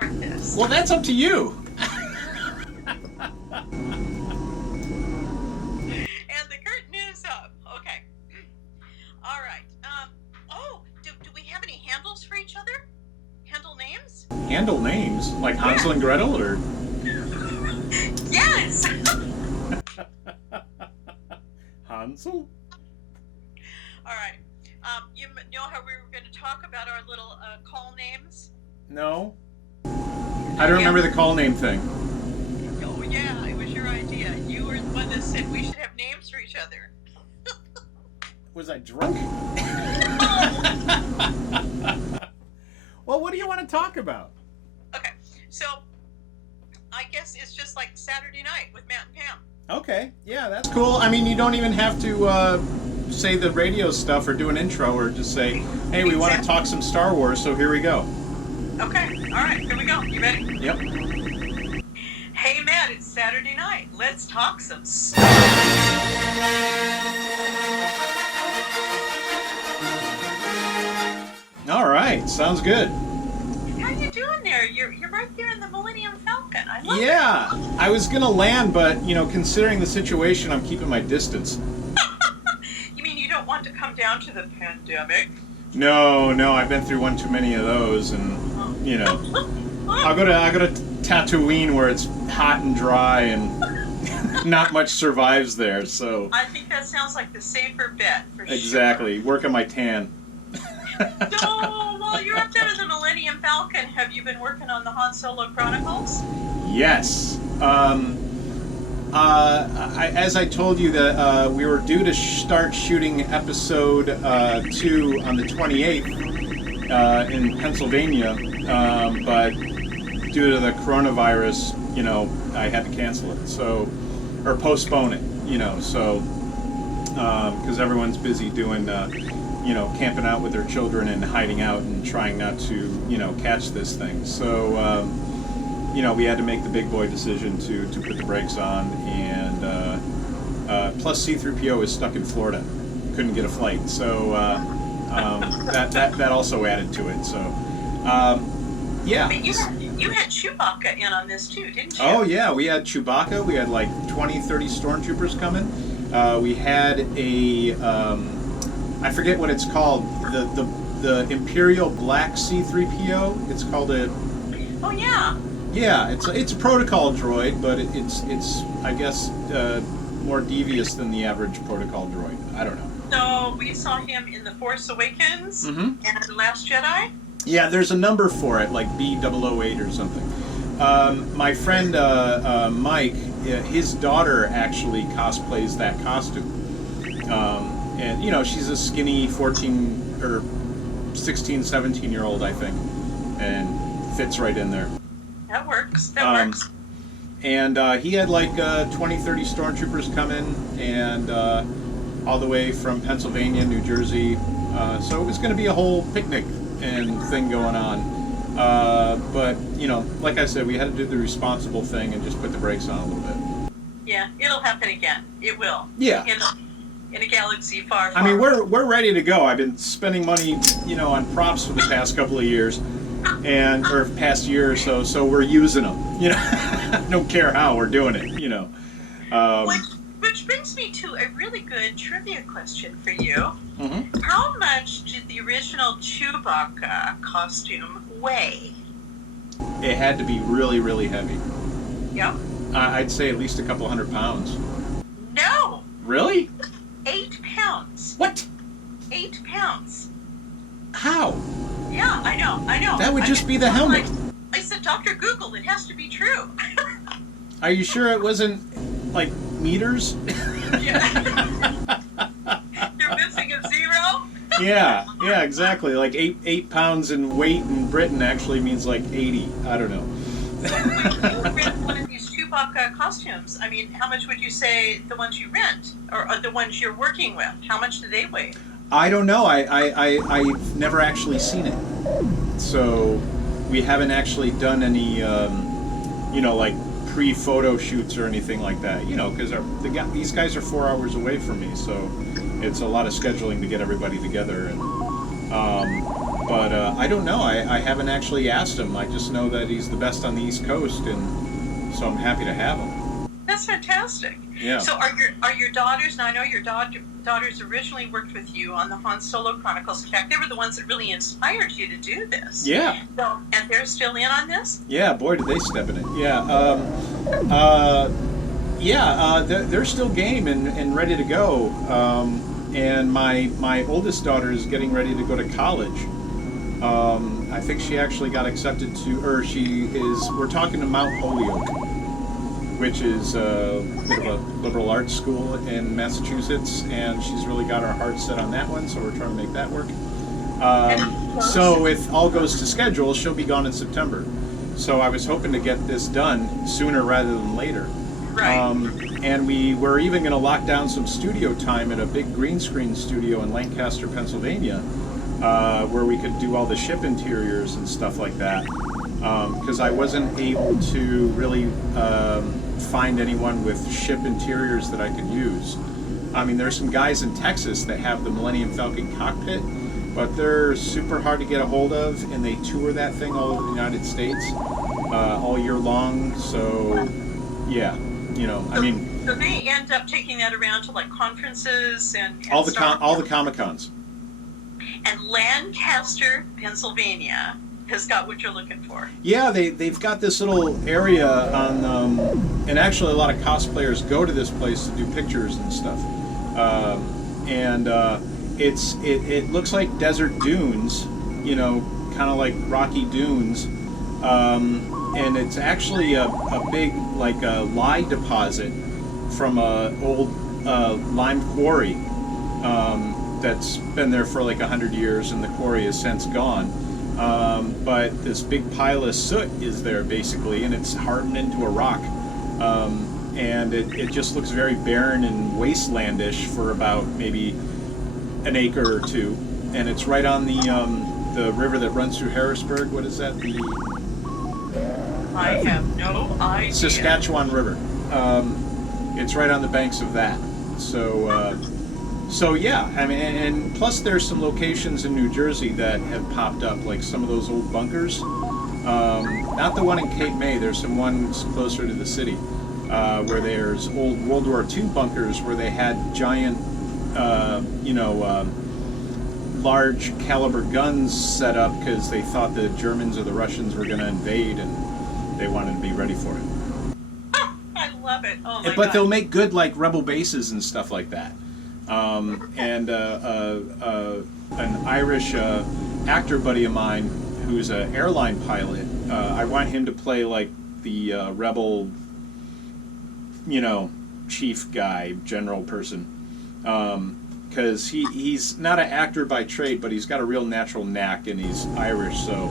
start this? Well, that's up to you. And the curtain is up. Okay. All right. Do we have any handles for each other? Handle names? Handle names? Like Hansel and Gretel, or? Yes! Hansel? All right. You know how we were going to talk about our little call names? No. I don't remember the call name thing. Oh, yeah, it was your idea. You were the one that said we should have names for each other. Was I drunk? Well, what do you want to talk about? Okay, so I guess it's just like Saturday night with Matt and Pam. Okay, yeah, that's cool. I mean, you don't even have to say the radio stuff or do an intro or just say, hey, we want to talk some Star Wars, so here we go. Okay, all right, here we go. You ready? Yep. Hey, Matt, it's Saturday night. Let's talk some Star All right, sounds good. How you doing there? You're right there in the Millennium Falcon. I love Yeah, I was going to land, but, you know, considering the situation, I'm keeping my distance. You mean you don't want to come down to the pandemic? No, I've been through one too many of those, and, you know, I'll go to Tatooine where it's hot and dry and not much survives there, so. I think that sounds like the safer bet, for Exactly, sure. work on my tan. So, while you're up there in the Millennium Falcon, have you been working on the Han Solo Chronicles? Yes. As I told you, that we were due to start shooting episode 2 on the 28th in Pennsylvania, but due to the coronavirus, you know, I had to cancel it, or postpone it, you know, so, because everyone's busy doing, you know, camping out with their children and hiding out and trying not to, you know, catch this thing. So, you know, we had to make the big boy decision to put the brakes on, and plus C-3PO is stuck in Florida, couldn't get a flight, so that also added to it. So, yeah. But you had Chewbacca in on this too, didn't you? Oh yeah, we had Chewbacca. We had like 20, 30 stormtroopers coming. We had a I forget what it's called, the Imperial Black C-3PO. It's called a. Oh yeah. Yeah, it's a protocol droid, but it's I guess more devious than the average protocol droid. I don't know. So we saw him in The Force Awakens and The Last Jedi. Yeah, there's a number for it, like B008 or something. My friend Mike, his daughter actually cosplays that costume. And, you know, she's a skinny 14 or 16, 17-year-old, I think, and fits right in there. That works. That works. And he had like 20, 30 stormtroopers come in, and all the way from Pennsylvania, New Jersey. So it was going to be a whole picnic and thing going on. But, you know, like I said, we had to do the responsible thing and just put the brakes on a little bit. Yeah, it'll happen again. It will. Yeah. In a galaxy far, far. I mean, we're ready to go. I've been spending money, you know, on props for the past couple of years, or past year or so. So we're using them. You know, I don't care how we're doing it. You know. Which brings me to a really good trivia question for you. Mm-hmm. How much did the original Chewbacca costume weigh? It had to be really, really heavy. Yep. I'd say at least a couple 100 pounds. No. Really? 8 pounds. What? 8 pounds. How? Yeah, I know. That would just be the helmet. I said, Dr. Google, it has to be true. Are you sure it wasn't, like, meters? Yeah. You're missing a zero? Yeah, exactly. Like 8 pounds in weight in Britain actually means like 80. I don't know. So when you rent one of these Chewbacca costumes, I mean, how much would you say the ones you rent, or the ones you're working with, how much do they weigh? I don't know. I've never actually seen it. So we haven't actually done any, you know, like pre-photo shoots or anything like that. You know, because these guys are 4 hours away from me, so it's a lot of scheduling to get everybody together. And But I don't know. I haven't actually asked him. I just know that he's the best on the East Coast, and so I'm happy to have him. That's fantastic. Yeah. So are your daughters? Now I know your daughters originally worked with you on the Han Solo Chronicles. In fact, they were the ones that really inspired you to do this. Yeah. So, and they're still in on this? Yeah. Boy, did they step in it. Yeah. They're still game and ready to go. And my oldest daughter is getting ready to go to college. I think she actually got accepted to, or we're talking to Mount Holyoke, which is a bit of a liberal arts school in Massachusetts, and she's really got her heart set on that one, so we're trying to make that work. So if all goes to schedule, she'll be gone in September. So I was hoping to get this done sooner rather than later. Right. And we were even going to lock down some studio time at a big green screen studio in Lancaster, Pennsylvania, where we could do all the ship interiors and stuff like that. Because I wasn't able to really find anyone with ship interiors that I could use. I mean, there's some guys in Texas that have the Millennium Falcon cockpit, but they're super hard to get a hold of, and they tour that thing all over the United States all year long. So, yeah, I mean. So they end up taking that around to like conferences and all the Comic-Cons. And Lancaster, Pennsylvania, has got what you're looking for. Yeah, they've got this little area on, and actually a lot of cosplayers go to this place to do pictures and stuff. It looks like desert dunes, kind of like rocky dunes, and it's actually a big like a lye deposit from a old lime quarry that's been there for like 100 years, and the quarry has since gone. But this big pile of soot is there basically, and it's hardened into a rock, and it just looks very barren and wastelandish for about maybe an acre or two, and it's right on the river that runs through Harrisburg. What is that? I have no idea. Saskatchewan River. It's right on the banks of that. So yeah, I mean, and plus there's some locations in New Jersey that have popped up, like some of those old bunkers. Not the one in Cape May. There's some ones closer to the city where there's old World War II bunkers where they had giant, large caliber guns set up because they thought the Germans or the Russians were going to invade, and they wanted to be ready for it. I love it. Oh my But God. they'll make good like rebel bases and stuff like that. And an Irish actor buddy of mine who's an airline pilot, I want him to play like the rebel, chief guy, general person, because he's not an actor by trade, but he's got a real natural knack, and he's Irish, so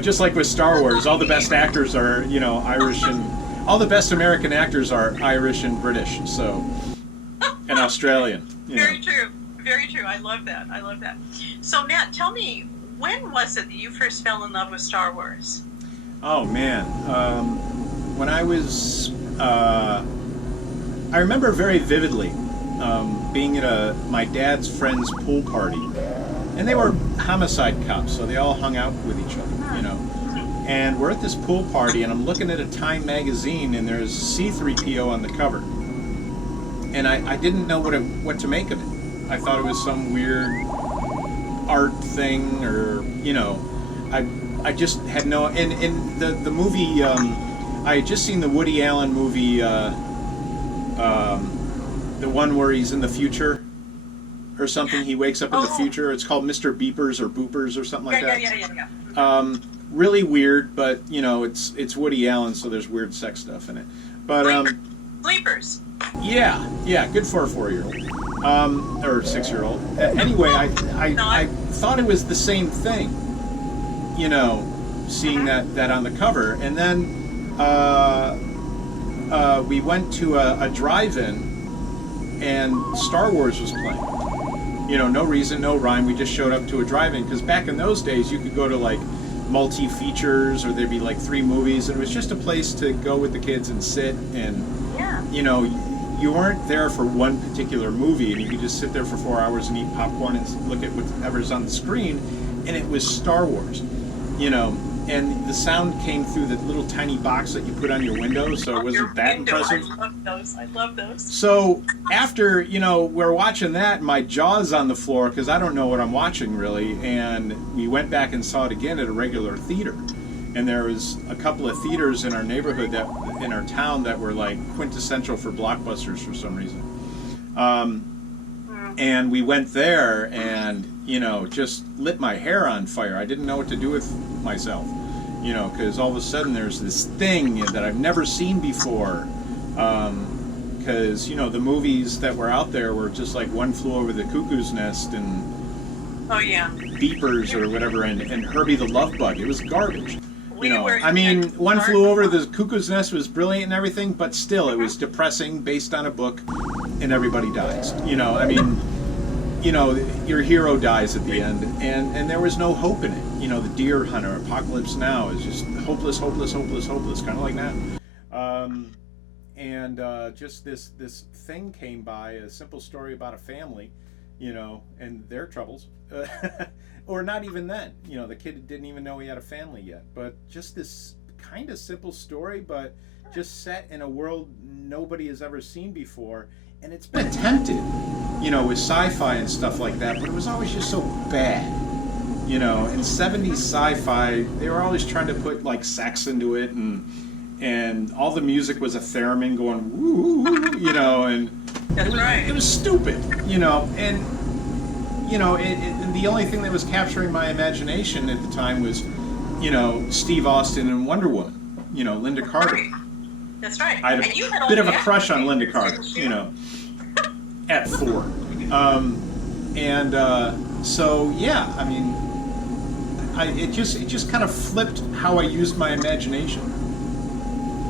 just like with Star Wars, all the best actors are Irish, and all the best American actors are Irish and British, so, and Australian. Very true. Very true. I love that. So Matt, tell me, when was it that you first fell in love with Star Wars? Oh man, when I was, I remember very vividly being at my dad's friend's pool party, and they were homicide cops, so they all hung out with each other, And we're at this pool party, and I'm looking at a Time magazine, and there's C-3PO on the cover. And I didn't know what to make of it. I thought it was some weird art thing, or I just had no. And the movie, I had just seen the Woody Allen movie, the one where he's in the future, or something. He wakes up in the future. It's called Mr. Beepers or Boopers or something like that. Yeah. Really weird, but it's Woody Allen, so there's weird sex stuff in it. But Sleepers. Yeah, good for a 4-year-old, or 6-year-old. Anyway, I thought it was the same thing, seeing that on the cover, and then we went to a drive-in, and Star Wars was playing. No reason, no rhyme. We just showed up to a drive-in because back in those days you could go to like multi-features, or there'd be like 3 movies, and it was just a place to go with the kids and sit and you weren't there for one particular movie, and you could just sit there for 4 hours and eat popcorn and look at whatever's on the screen, and it was Star Wars, you know. And the sound came through the little tiny box that you put on your window, so it wasn't that impressive. I love those. So after, you know, we're watching that, my jaw's on the floor because I don't know what I'm watching really, and we went back and saw it again at a regular theater. And there was a couple of theaters in our neighborhood, in our town, that were like quintessential for blockbusters for some reason. And we went there and, you know, just lit my hair on fire. I didn't know what to do with myself, you know, because all of a sudden there's this thing that I've never seen before. Because, you know, the movies that were out there were just like One Flew Over the Cuckoo's Nest and Beepers or whatever, and Herbie the Love Bug. It was garbage. You know, I mean, One Flew Over the Cuckoo's Nest was brilliant and everything, but still, it was depressing, based on a book, and everybody dies. You know, I mean, you know, your hero dies at the end, and there was no hope in it. You know, the Deer Hunter, Apocalypse Now is just hopeless, hopeless, hopeless, hopeless, kind of like that. Just this thing came by, a simple story about a family, you know, and their troubles. Or not even then, you know, the kid didn't even know he had a family yet. But just this kind of simple story, but just set in a world nobody has ever seen before. And it's been attempted, you know, with sci-fi and stuff like that, but it was always just so bad. You know, in 70s sci-fi, they were always trying to put like sex into it, and all the music was a theremin going woo, you know, and it was stupid, you know, and you know, the only thing that was capturing my imagination at the time was, you know, Steve Austin and Wonder Woman, you know, Linda Carter. That's right. I had a bit of a crush on Linda Carter, you know, at 4. So yeah, I mean, it just kind of flipped how I used my imagination,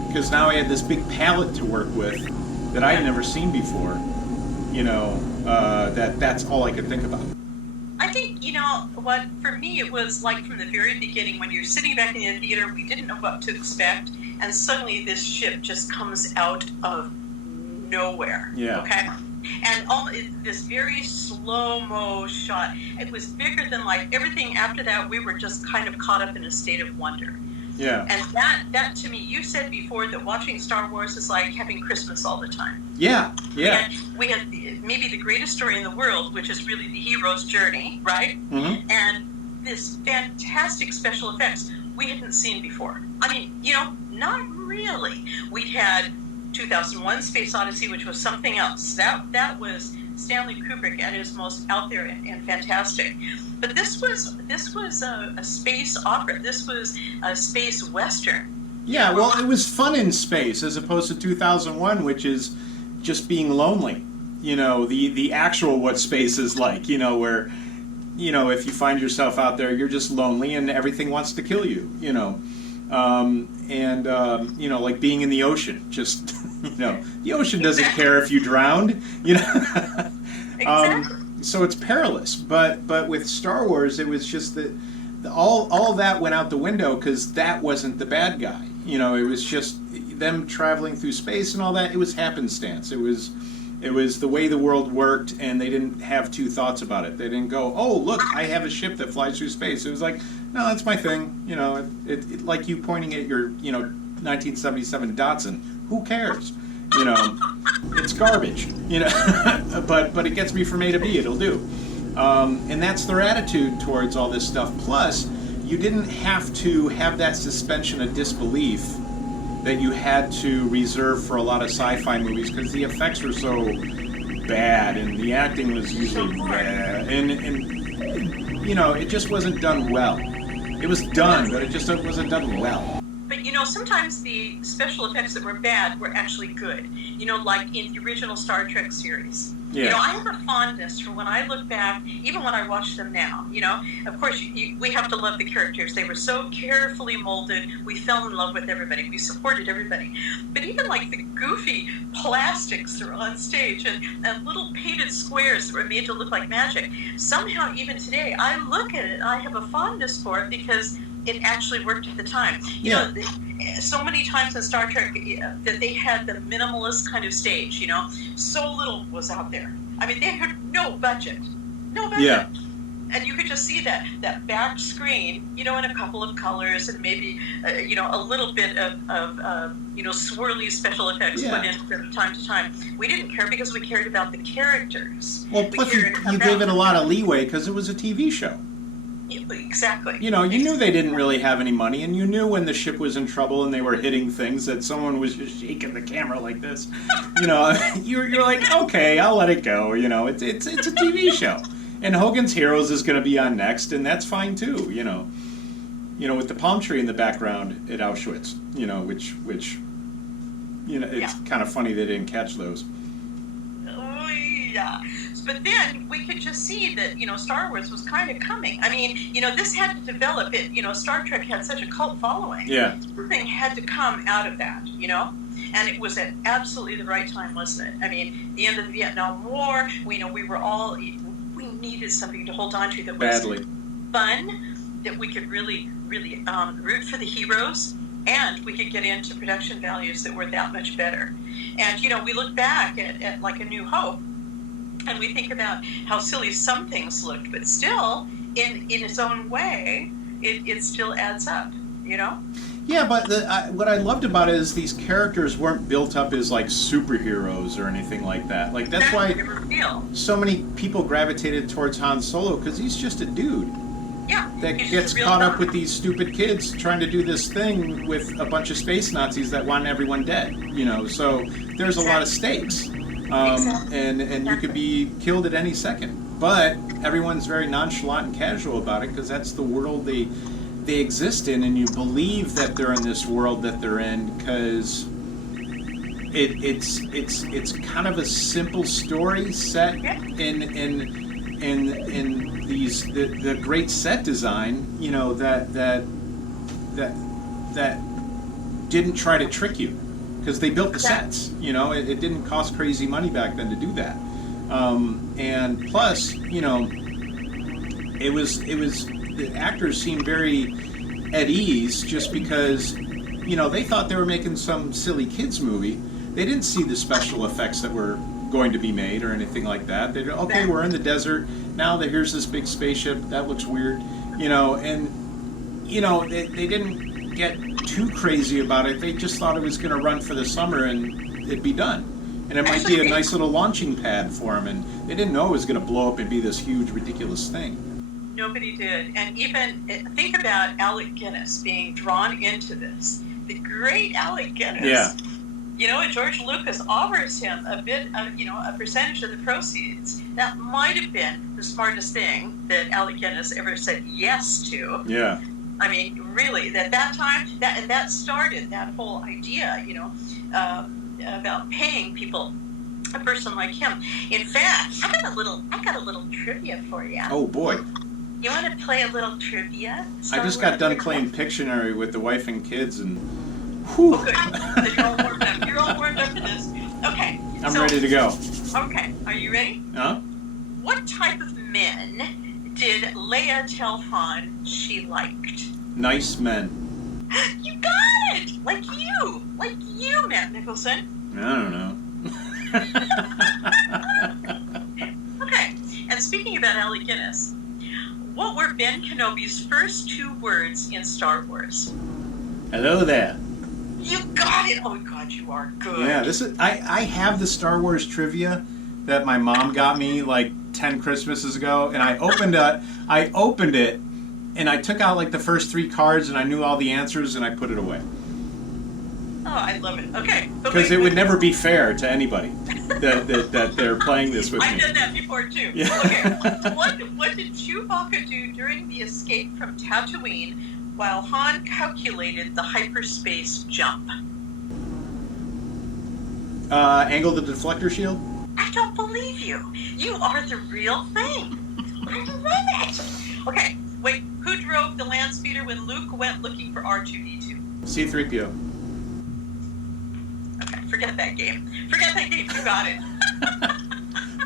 because now I had this big palette to work with that I had never seen before. You know, that's all I could think about. I think, you know, what, for me, it was like from the very beginning, when you're sitting back in the theater, we didn't know what to expect, and suddenly this ship just comes out of nowhere. Yeah. Okay? And all this very slow-mo shot, it was bigger than life. Everything after that, we were just kind of caught up in a state of wonder. Yeah. And that to me, you said before that watching Star Wars is like having Christmas all the time. Yeah, yeah. We had maybe the greatest story in the world, which is really the hero's journey, right? Mm-hmm. And this fantastic special effects we hadn't seen before. I mean, you know, not really. We had 2001: Space Odyssey, which was something else. That was Stanley Kubrick at his most out there and fantastic. But this was a space opera. This was a space western. Yeah, well, it was fun in space as opposed to 2001, which is just being lonely. You know, the actual what space is like, you know, where, you know, if you find yourself out there, you're just lonely and everything wants to kill you, you know. You know, like being in the ocean, just, you know, the ocean doesn't care if you drowned, you know. Exactly. So it's perilous, but with Star Wars, it was just that all that went out the window, because that wasn't the bad guy. You know, it was just them traveling through space and all that. It was happenstance. It was the way the world worked, and they didn't have two thoughts about it. They didn't go, oh, look, I have a ship that flies through space. It was like, no, that's my thing. You know, it like you pointing at your, you know, 1977 Datsun. Who cares? You know, it's garbage. You know, but it gets me from A to B. It'll do. And that's their attitude towards all this stuff. Plus, you didn't have to have that suspension of disbelief that you had to reserve for a lot of sci-fi movies, because the effects were so bad and the acting was usually bad, and you know, it just wasn't done well. It was done, but it just wasn't done well. But you know, sometimes the special effects that were bad were actually good. You know, like in the original Star Trek series. Yeah. You know, I have a fondness for when I look back, even when I watch them now. You know, of course, we have to love the characters. They were so carefully molded. We fell in love with everybody. We supported everybody. But even like the goofy plastics that were on stage and little painted squares that were made to look like magic, somehow even today, I look at it, I have a fondness for it, because it actually worked at the time. You know, so many times in Star Trek that they had the minimalist kind of stage, you know, so little was out there. I mean, they had no budget. Yeah. And you could just see that back screen, you know, in a couple of colors and maybe, you know, a little bit of you know, swirly special effects put in from time to time. We didn't care because we cared about the characters. Well, plus you gave it a lot of leeway because it was a TV show. Exactly. You know, you knew they didn't really have any money, and you knew when the ship was in trouble and they were hitting things that someone was just shaking the camera like this. You know, you're like, okay, I'll let it go. You know, it's a TV show. And Hogan's Heroes is going to be on next, and that's fine too. You know, with the palm tree in the background at Auschwitz. You know, which you know, it's kind of funny they didn't catch those. Oh yeah, but then we could just see that, you know, Star Wars was kind of coming. I mean, you know, this had to develop. It, you know, Star Trek had such a cult following. Yeah, something had to come out of that. You know. And it was at absolutely the right time, wasn't it? I mean, the end of the Vietnam War. We were all. We needed something to hold on to that was fun, that we could really root for the heroes, and we could get into production values that were that much better. And, you know, we look back at like A New Hope, and we think about how silly some things looked, but still, in its own way, it still adds up, you know? Yeah, but what I loved about it is these characters weren't built up as like superheroes or anything like that. Like that's why so many people gravitated towards Han Solo, because he's just a dude. Yeah. That gets caught up with these stupid kids trying to do this thing with a bunch of space Nazis that want everyone dead. You know, so there's a lot of stakes, and you could be killed at any second. But everyone's very nonchalant and casual about it because that's the world they exist in, and you believe that they're in this world that they're in because it's kind of a simple story set in these the great set design, you know, that didn't try to trick you because they built the sets. You know, it didn't cost crazy money back then to do that, and plus, you know, it was. The actors seemed very at ease just because, you know, they thought they were making some silly kids movie. They didn't see the special effects that were going to be made or anything like that. They're okay, we're in the desert now. Here's this big spaceship that looks weird, you know, and you know they didn't get too crazy about it. They just thought it was going to run for the summer and it'd be done, and it might be a nice little launching pad for them. And they didn't know it was going to blow up and be this huge, ridiculous thing. Nobody did. And even think about Alec Guinness being drawn into this. The great Alec Guinness. Yeah. You know, and George Lucas offers him a bit of, you know, a percentage of the proceeds. That might have been the smartest thing that Alec Guinness ever said yes to. Yeah. I mean, really, at that time, that started that whole idea, you know, about paying people, a person like him. In fact, I got a little trivia for you. Oh boy. You want to play a little trivia? I just got done playing Pictionary with the wife and kids, and whew. Okay. So you're all warmed up. You're all warmed up to this. Okay. I'm ready to go. Okay. Are you ready? Huh? What type of men did Leia tell Han she liked? Nice men. You got it! Like you, Matt Mickelson. I don't know. Okay. And speaking about Alec Guinness, what were Ben Kenobi's first 2 words in Star Wars? Hello there. You got it! Oh God, you are good. Yeah, this is. I have the Star Wars trivia that my mom got me like 10 Christmases ago, and I opened it, and I took out like the first 3 cards, and I knew all the answers, and I put it away. Oh, I love it. Okay. Because it would never be fair to anybody that they're playing this with me. I've done that before too. Yeah. Okay. What did Chewbacca do during the escape from Tatooine while Han calculated the hyperspace jump? Angle the deflector shield? I don't believe you. You are the real thing. I love it. Okay, wait. Who drove the land speeder when Luke went looking for R2-D2? C-3PO. Okay, forget that game. You got it.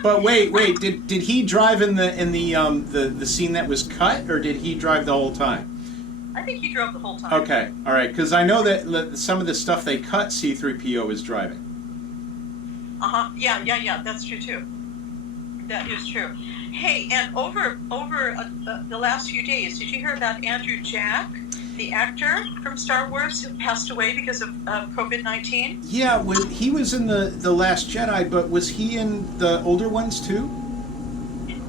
But wait. Did he drive in the scene that was cut, or did he drive the whole time? I think he drove the whole time. Okay, all right, because I know that some of the stuff they cut, C-3PO is driving. Yeah. That's true too. That is true. Hey, and over the last few days, did you hear about Andrew Jack, the actor from Star Wars, who passed away because of COVID-19? Yeah, he was in the Last Jedi, but was he in the older ones too?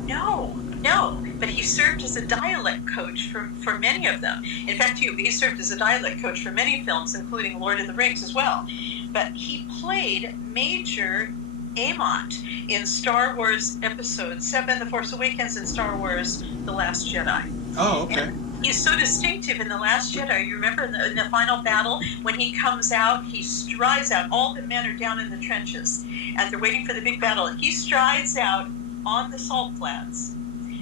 No. But he served as a dialect coach for many of them. In fact, he served as a dialect coach for many films, including Lord of the Rings as well. But he played Major Amont in Star Wars Episode 7, The Force Awakens, and Star Wars The Last Jedi. Oh, okay. And he's so distinctive in The Last Jedi. You remember in the final battle, when he comes out, he strides out. All the men are down in the trenches, and they're waiting for the big battle. He strides out on the salt flats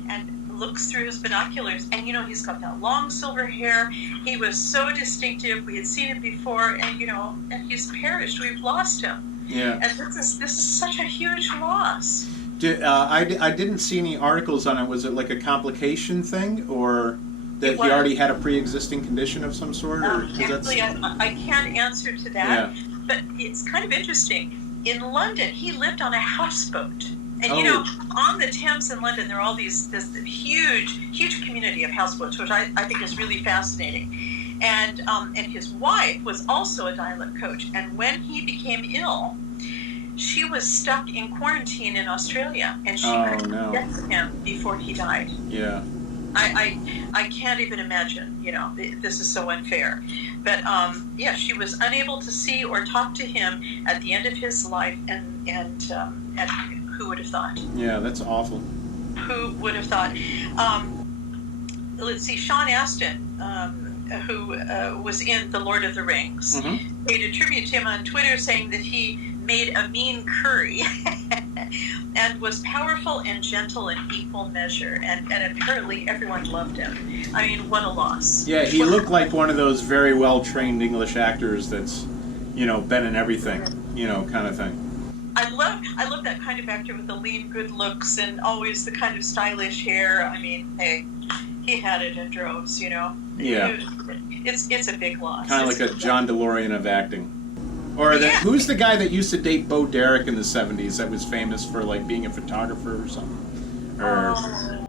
and looks through his binoculars, and he's got that long silver hair. He was so distinctive. We had seen him before, and he's perished. We've lost him. Yeah. And this is such a huge loss. I didn't see any articles on it. Was it like a complication thing, or that he already had a pre-existing condition of some sort? Or, actually, I can't answer to that, but it's kind of interesting. In London, he lived on a houseboat. And on the Thames in London, there are all this huge community of houseboats, which I think is really fascinating. And his wife was also a dialect coach. And when he became ill, she was stuck in quarantine in Australia, and she couldn't get to him before he died. Yeah. I can't even imagine. This is so unfair. But she was unable to see or talk to him at the end of his life, and who would have thought? Yeah, that's awful. Who would have thought? Let's see, Sean Astin, who was in The Lord of the Rings, paid a tribute to him on Twitter, saying that he made a mean curry and was powerful and gentle in equal measure, and apparently everyone loved him. I mean, what a loss. Yeah, he looked like one of those very well-trained English actors that's, been in everything, kind of thing. I love that kind of actor with the lean, good looks and always the kind of stylish hair. I mean, hey, he had it in droves, Yeah. It's a big loss. Kind of like a John DeLorean of acting. Or who's the guy that used to date Bo Derek in the 70s that was famous for like being a photographer or something? Or